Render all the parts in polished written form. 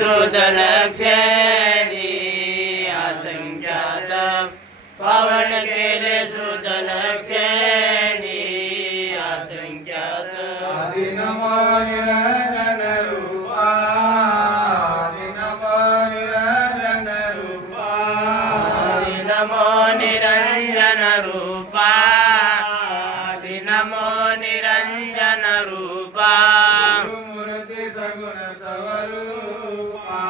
श्रुतलक्षणी असंख्यात पावन केले श्रुतलक्षणी असंख्यात आदिनमो निरंजन रूपा आदिनमो निरंजन रूपा आदिनमो निरंजन रूपा आदिनमो निरंजन रूपा गुरुमूर्ती सगुण स्वरूपा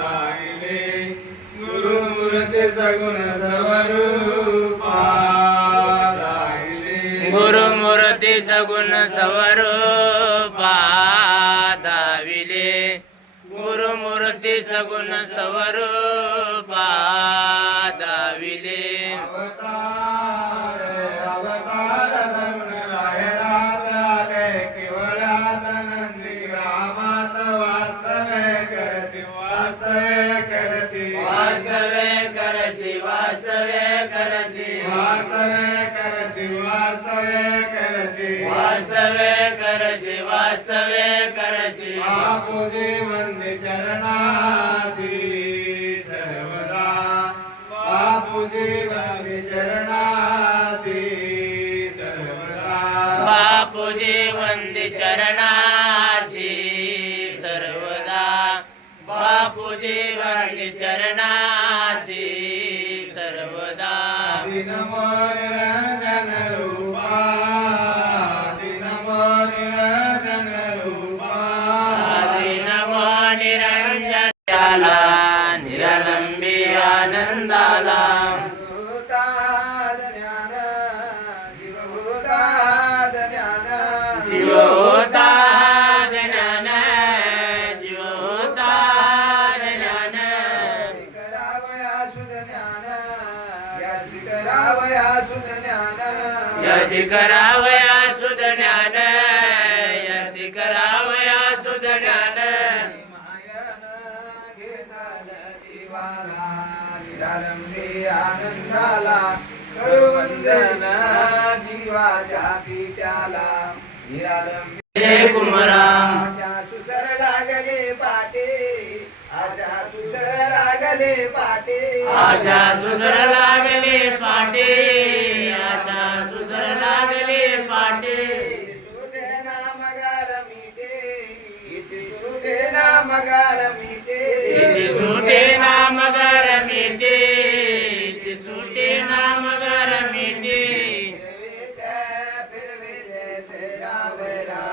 राहिले गुरुमूर्ती सगुण स्वरूपा राहिले गुरुमूर्ती सगुण स्वरूपा दाविले गुरुमूर्ती सगुण स्वरूपा दाविले अवतार अवतार सगुण रायरात आले केवळात नंदी ग्रामात वास्तवे करसी वास्तवे करसी वास्तवे करसी वास्तवे करसी वास्तवे करसी वास्तवे करसी वास्तवे करसी वास्तवे करसी बापूजी वंदे चरणासी सर्वदा बापूजी वंदे चरणासी सर्वदा बापूजी वंदे चरणासी सर्वदा बापूजी वंदे चरणासी सर्वदा आदिनमो निरंजन रूपा आदिनमो निरंजन रूपा आदिनमो निरंजन त्याला निरालंबी आनंदाला जीवभूताद ज्ञान जीवभूताद ज्ञान जीवहोता ज्ञान जीवहोता ज्ञान करावया सुध ज्ञान यासी करावया सुध ज्ञान यशी करावया सुध ज्ञान यशी करावया सुध ज्ञान मायन घेतान जीवाला निरालंबी आनंदाला करू वंदन जीवाच्या पित्याला निरालंबी हे कुमरा आशा सुतर लागले पाटे आशा सुतर लागले पाटे आशा सुधर लागले पाटे आशा सुधर लागले पाटे सुटे ना मगार मीटे इति सुटे ना मगार मीटे इति सुटे ना मगर मिटे इति सुटे ना मगर मिटे फिरवे जैसे रावरा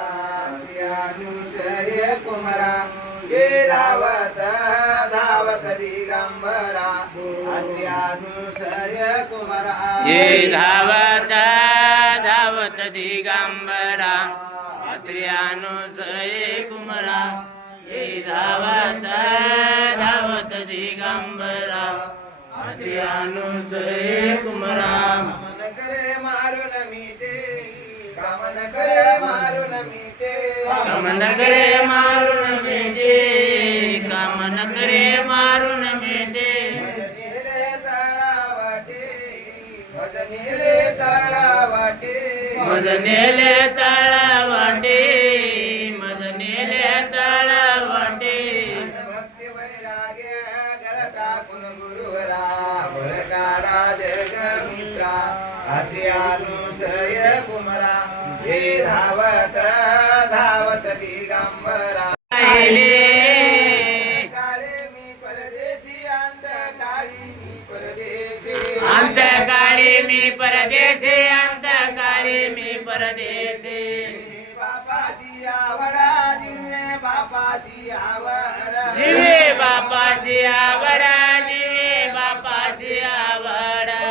अनुसय कुमरा गे धावत धावत दिगंबरा अनुसय कुमरा ये धावत धावत दिगंबरा अत्र्यानुसये कुमरा ये धावत धावत दिगंबरा अत्र्यानुसये कुमरा कामन करे मारून मीटे कामन करे मारून मीटे कामन करे मारून मिटे कामन करे मारून मिटे भजनीले तळावाटे भजनीले तळावाटे मदनेले तळावाटे मदनेले तळावाटे भक्ती वैराग्य घर टाकून गुरुवरा वर काढा जग मित्रा अनुसय कुमरा हे धावत धावत दिगंबरा काळे मी परदेशी अंतकाळी मी परदेशी अंतकाळी मी परदेशी अंतकाळी मी परदेशी बापाशी आवडा दिवे बापाशी आवडा जीवे बापाशी आवडा जीवे बापाशी आवडा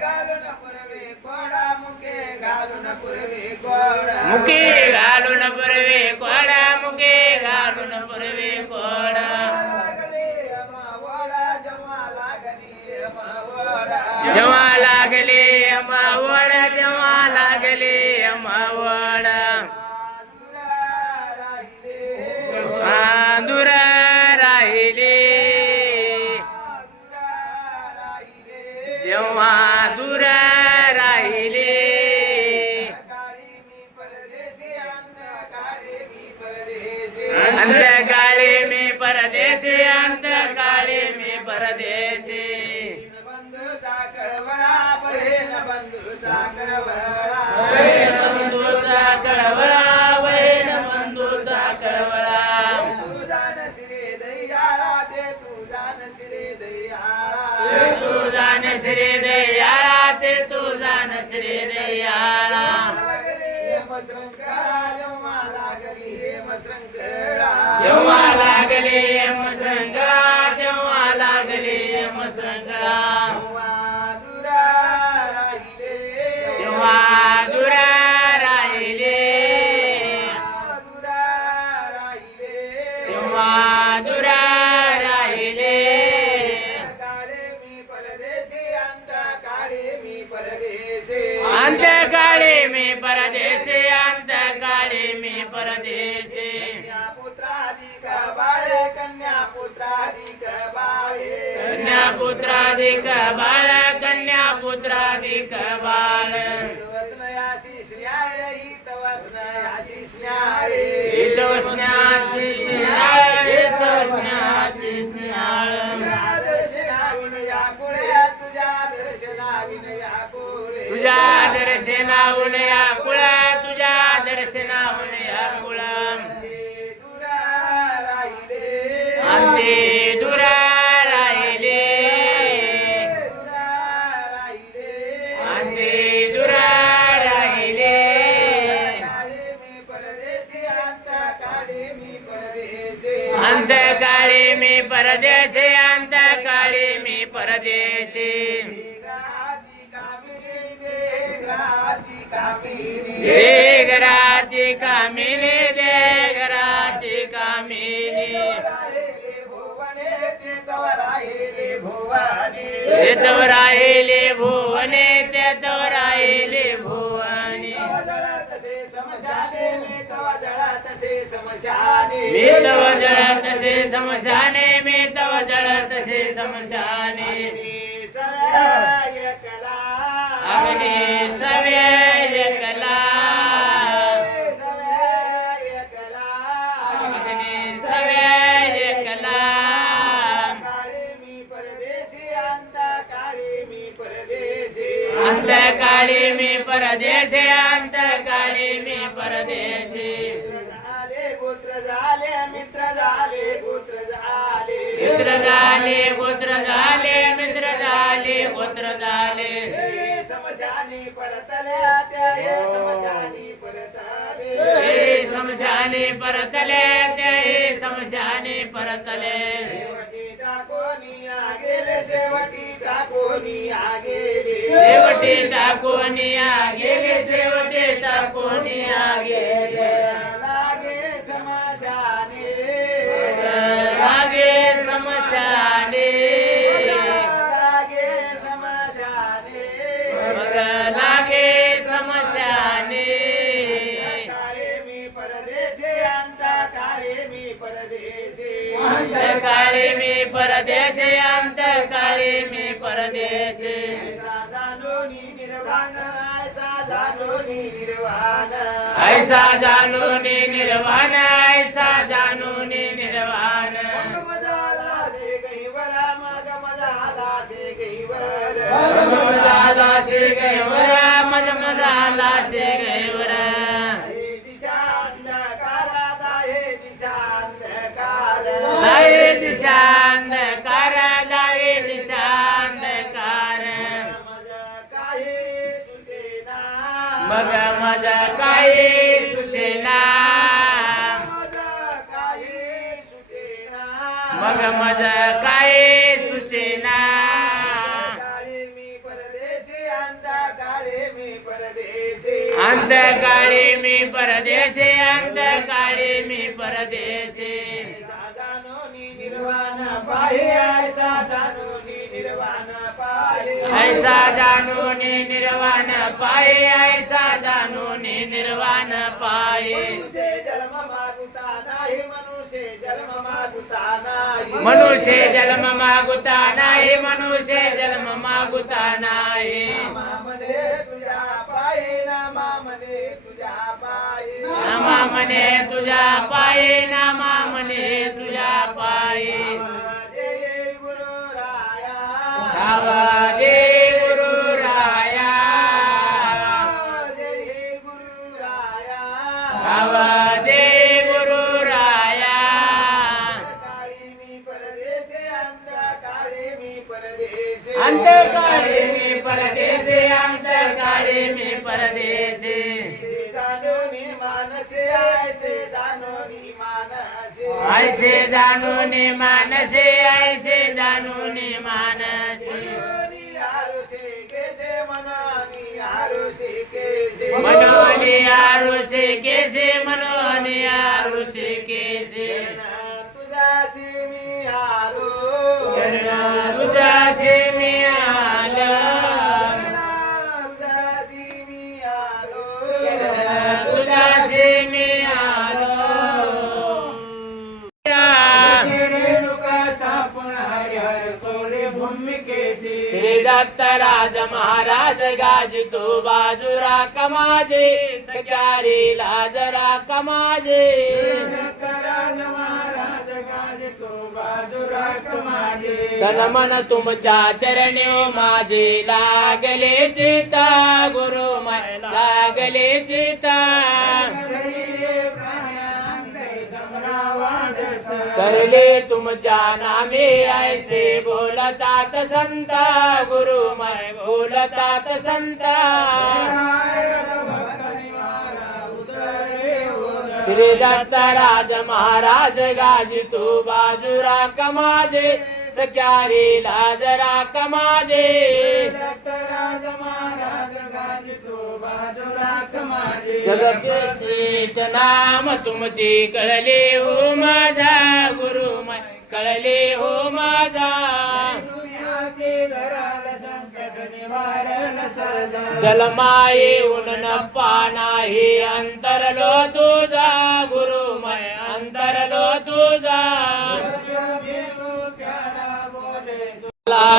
घालून पुरवे कोडा मुके घालून पुरवे कोडा मुके घालून पुरवे कोडा मुके घालून पुरवे कोडा लागले अमावडा जमा लागली अमावडा जेव्हा लागले अमावड जेव्हा लागले अमावड दूर राहिले जेव्हा दूर राहिले अंधकाळी मी कळवळा बहीण बंधूचा कळवळा बहीण बंधूचा कळवळा तुझा नसरे दयाळा ते तुझा नसरे दयाळा तुझा नसरे दयाळा ते तुझा नसरे दयाळा लागले मसरंगळा जेव्हा लागली मसरंगळा जेव्हा लागले मसरंगळा जेव्हा लागले मसरंगळा दुरा राहिले तेव्हा दुरा राहिले दुरा राहिले तेव्हा दुरा राहिले काळे मी परदेशी अंत काळे मी परदेशी अंतकाळी मी परदेशी अंतकाळी मी परदेशी कन्या पुत्राधिक बाळे कन्या पुत्राधिक बाळे कन्या पुत्राधिक बाळ कन्या पुत्राधिक बाळ वसनयाशी श्र्याळे हित वसनयाशी श्र्याळे हितवसनाची स्नेहाळ हितवसनाची स्नेहाळ तुझ्या दर्शनाविन या कुळे तुझ्या दर्शनाविन या कुळे तुझ्या दर्शनाहून या कुळ तुझ्या दर्शनाहून या कुळ दुरा राहिले आमचे दुरा राहिले दुरा राहिले आमचे दुरा राहिले काळे मी परदेशी अंत काळे मी परदेशी अंतकाळी मी परदेशी अंतकाळी मी परदेशी देहराची कामिनी देहराची कामिनी देगराची कामिनी देगराची कामिनी राहिले भुवने ते तव राहिले भुवने तेतव राहिले भुवने तेतव राहिले भुवने तव जळत से समशाने मी तव जळत से समशाने मी तव जळत से समशाने मी तव जळत से समशाने अग्नी सवय कला अग्नी सव्य कला सवय कला अग्नी सव्य कला काळे मी परदेशी अंत काळे मी परदेशी अंतकाळी मी परदेशी अंतकाळी मी परदेशी झाले गोत्र झाले मित्र झाले गोत्र झाले मित्र झाले गोत्र झाले मित्र झाले गोत्र झाले हे समशानी परतल्या त्या हे समशानी परतावे हे समशाने परतले ते हे समशाने परतले शेवटी टाकोनी गेले शेवटी टाकोनी गेले शेवटी टाकोनिया गेले शेवटी टाकोनिया गेले लागे समशाने लागे समशाने लागे समशाने मग लागे समशाने काळे मी परदेशी अंत काळे मी परदेशी अंतकाळी मी परदेशी अंतकाळी मी परदेशी ऐसा जानोनी निर्वाण ऐसा जानोनी निर्वाण ऐसा जाणूनी निर्वाण ऐसा जाणूनी निर्वाण मजाला से गईवरा मग मजाला से गईवर मजमजाला से गैवरा मजमजाला से गैवरा हे दिशा अंधकारात आहे दिशा अंधकार दाये दिशांधकार दाये दिशांधकार मज काही सुचेना मग मज काही सुचेना मज काही सुचेना मग मज काही सुचेना काळे मी परदेशी अंत काळे मी परदेशी अंतकाळी मी परदेशी अंतकाळी मी परदेशी साधानोनी निर्वाण पाहे ऐसा जानोनी निर्वाण पाहे ऐसा जाणूनी निर्वाण पाये ऐसा जाणूनी निर्वाण पाये मनुष्य जन्म मागुता नाही मनुष्य जन्म मागुता नाही मनुष्य जन्म मागुता नाही मनुष्य जन्म मागुता नाही नामा म्हणे तुझ्या पायी नामा म्हणे तुझ्या पायी नामा म्हणे तुझ्या पायी नामा म्हणे तुझ्या पायी दे गुरु राया धावा दे गुरु राया परदेशी जाणूनी मानसे ऐसे जाणूनी मानसे ऐसे जाणून मानसे ऐसे जाणून मानसे आरुषे केसे मनानी आरुषे केसे मनोनी आरुषे केसे मनोनी आरुषे केसे तुझ्याशी मी आलो तुझ्याशी मी आलो तुझ्याशी मी आलो तुझ्याशी मी आलो रेणुका स्थापन हरिहर कोरे भूमिकेची श्री दत्तराज महाराज गाजतो बाजूरा कमाजे सख्यारी लाजरा कमाजे दत्तराज महाराज गाजे तो बाजूरा कमाजे तन मन तुमच्या चरणी माझे लागले चिता गुरुमय लागले चिता करले तुमच्या नामे ऐसे बोलतात संत गुरुमय बोलतात संत श्री दत्तराज महाराज गाजतो बाजूरा कमाजे सख्यारी लाजरा कमाजे दत्तराज महाराज गाजे तो बाजूरा कमाजे जगते श्रेष्ठ नाम तुमचे कळले हो माझा गुरुमय कळले हो माझा तुम्ही हाती धराल संकट निवारण सजा जलमाये उन नप्पा नाही अंतरलो तुझा गुरुमय अंतरलो तुझा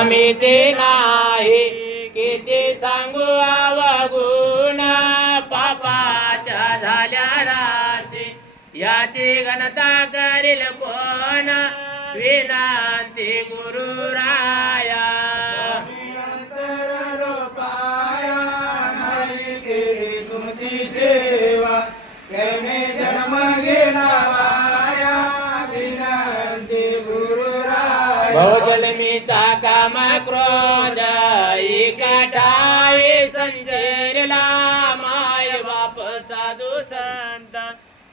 मी ते नाही किती सांगू अवगुण पापाच्या झाल्या राशी याची गणता करील कोण विनंती गुरुराया पाया नाही केली तुमची सेवा त्याने जन्म गेला वाया विनंती गुरुराया भोजलमीचा काम क्रोध एकटावे संचरला माय बाप साधू संत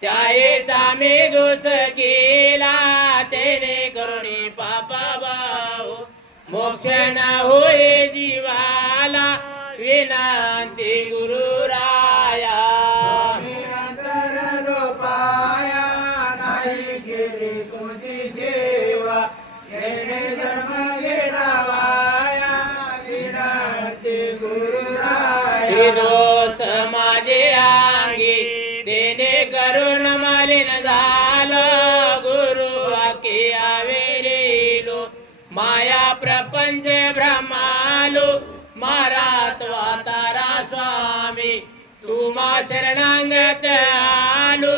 त्याचा मी दोष केला तेने करुणी पापा भाऊ मोक्ष न होय जीवाला विनंती गुरुराया पाया नाही केली तुमची सेवा त्याने जन्म गेला वाया विनंती गुरुराया दोष माझे अंगी तेने करुण मलिन झालं गुरु आके आवेरेलो माया प्रपंच ब्रह्मालो मारात वातारा स्वामी तुमा शरणांगत आलो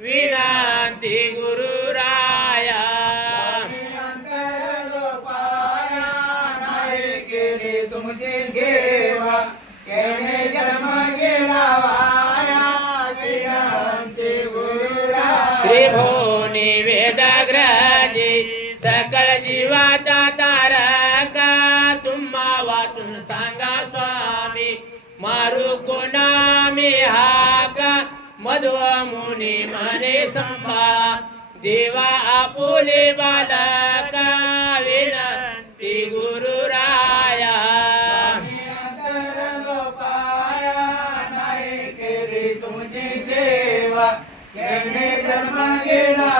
विनंती गुरुराया पाया नाही केली तुमची सेवा त्याने जन्म गेला वाया विनंती गुरुराया त्रिभुवनी वेदग्रजी सकळ जीवाचा तारका तुम्हा वाचून सांगा स्वामी मारू कोणा मी हाका मध्व मुनी म्हणे संभाळा देवा आपुले बालका विनंती गुरुराया पाया नाही केली तुमची सेवा त्याने जन्म गेला